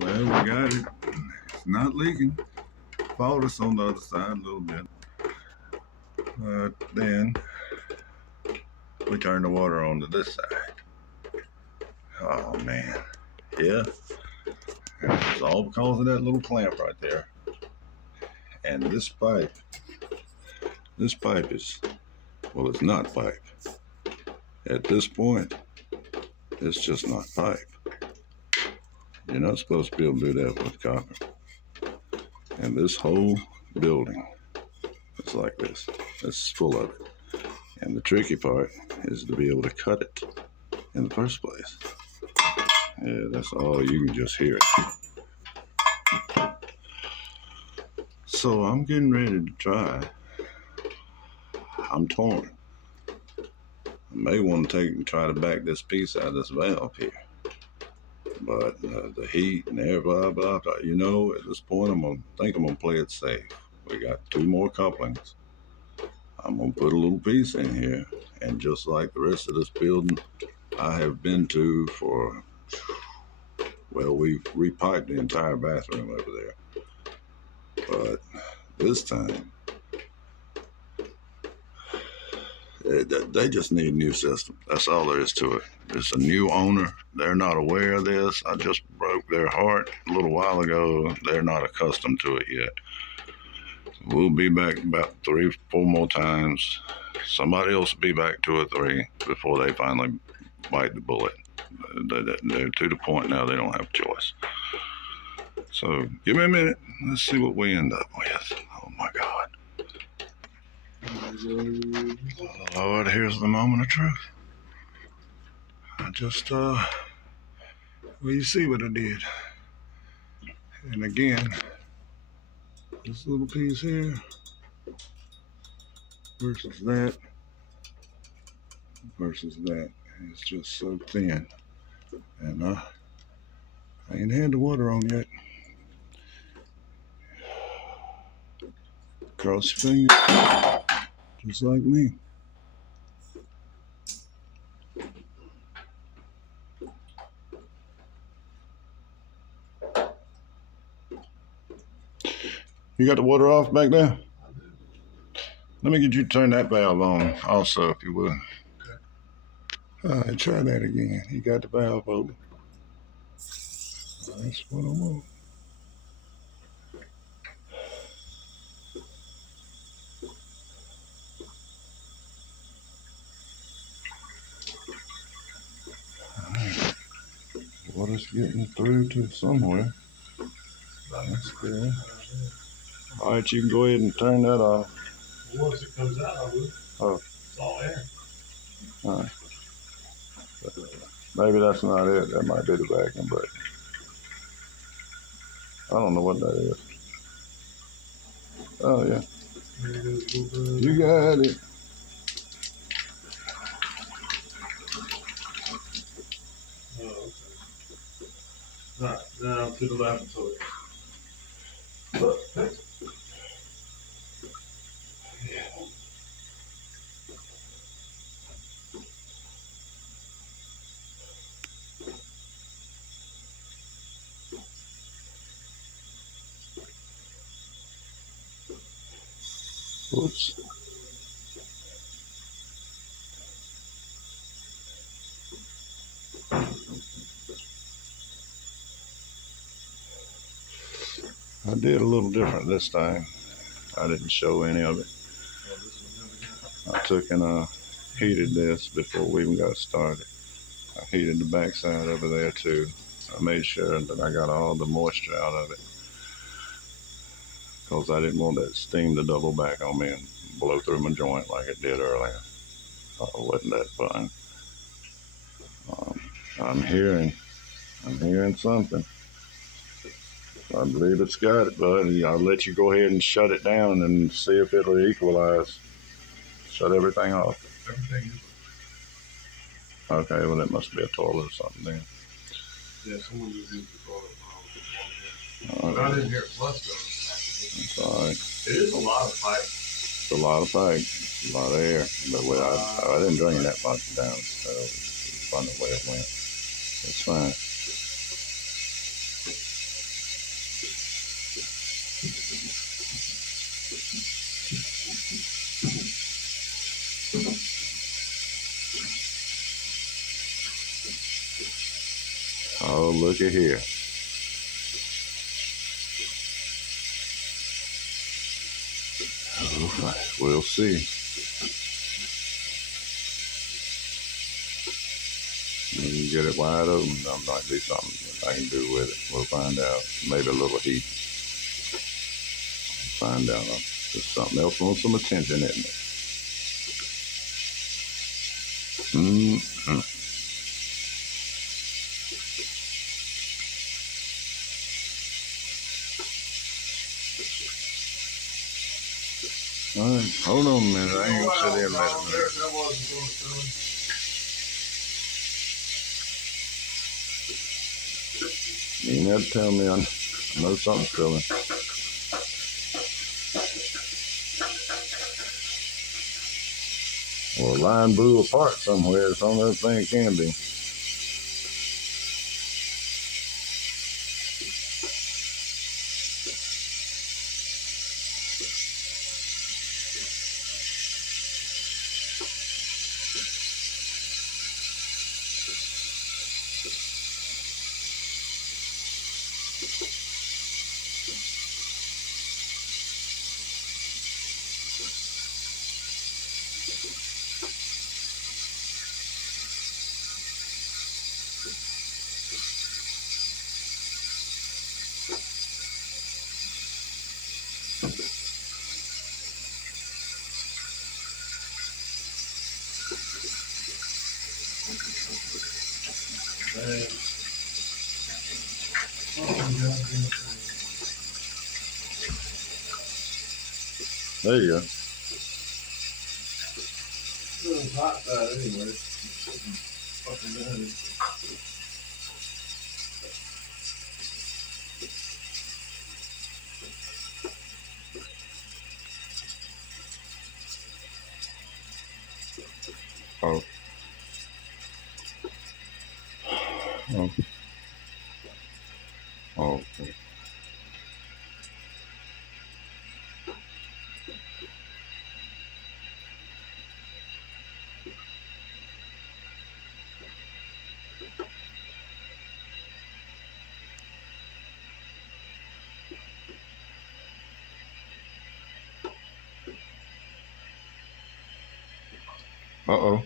Well, we got it. It's not leaking. Fault us on the other side a little bit. But then we turn the water on to this side. Oh man. Yeah. It's all because of that little clamp right there. And this pipe is, well, it's not pipe. At this point, it's just not pipe. You're not supposed to be able to do that with copper. And this whole building is like this. It's full of it. And the tricky part is to be able to cut it in the first place. Yeah, that's all. You can just hear it. So I'm getting ready to try. I'm torn. I may want to try to back this piece out of this valve here. But the heat and air, blah, blah, blah. You know, at this point, I'm gonna play it safe. We got 2 more couplings. I'm gonna put a little piece in here, and just like the rest of this building I have been to for, well, we've repiped the entire bathroom over there. But this time, they just need a new system. That's all there is to it. It's a new owner. They're not aware of this. I just broke their heart a little while ago. They're not accustomed to it yet. We'll be back about 3, 4 more times. Somebody else will be back 2 or 3 before they finally bite the bullet. They're to the point now they don't have a choice. So give me a minute. Let's see what we end up with. Oh my God. Lord, here's the moment of truth. I just, well, you see what I did. And again, this little piece here versus that, it's just so thin. And I ain't had the water on yet. Cross your fingers, just like me. You got the water off back there? Let me get you to turn that valve on also, if you would. All right, try that again. You got the valve open. That's what I want. All right. Water's getting through to somewhere. That's good. All right, you can go ahead and turn that off. Once it comes out, I will. Oh. It's all air. All right. Maybe that's not it. That might be the vacuum break. I don't know what that is. Oh, yeah. You got it. Oh, okay. All right, now to the laboratory. Oops. I did a little different this time. I didn't show any of it. I took and heated this before we even got started. I heated the backside over there too. I made sure that I got all the moisture out of it, because I didn't want that steam to double back on me and blow through my joint like it did earlier. Wasn't that fun? I'm hearing something. I believe it's got it, bud. I'll let you go ahead and shut it down and see if it'll equalize. Shut everything off. Everything is. Okay, well, it must be a toilet or something then. Yeah, someone just used the toilet. But I didn't hear it flush though. That's all right. It is a lot of pipe. It's a lot of pipe. It's a lot of air. But I didn't drain that much down. So it's fun the way it went. It's fine. looky here. Oh, we'll see. You can get it wide open. There might be something I can do with it. We'll find out. Maybe a little heat. Find out. There's something else wants some attention, isn't it? Mm-hmm. All right, hold on a minute. I ain't gonna sit here and let it. That wasn't going You ain't have to tell me. I know something's filling. Well, a line blew apart somewhere. It's on that thing. It can be. There you go. It's hot side anyway. Fucking done. Oh. Oh. Oh. Okay. Uh-oh.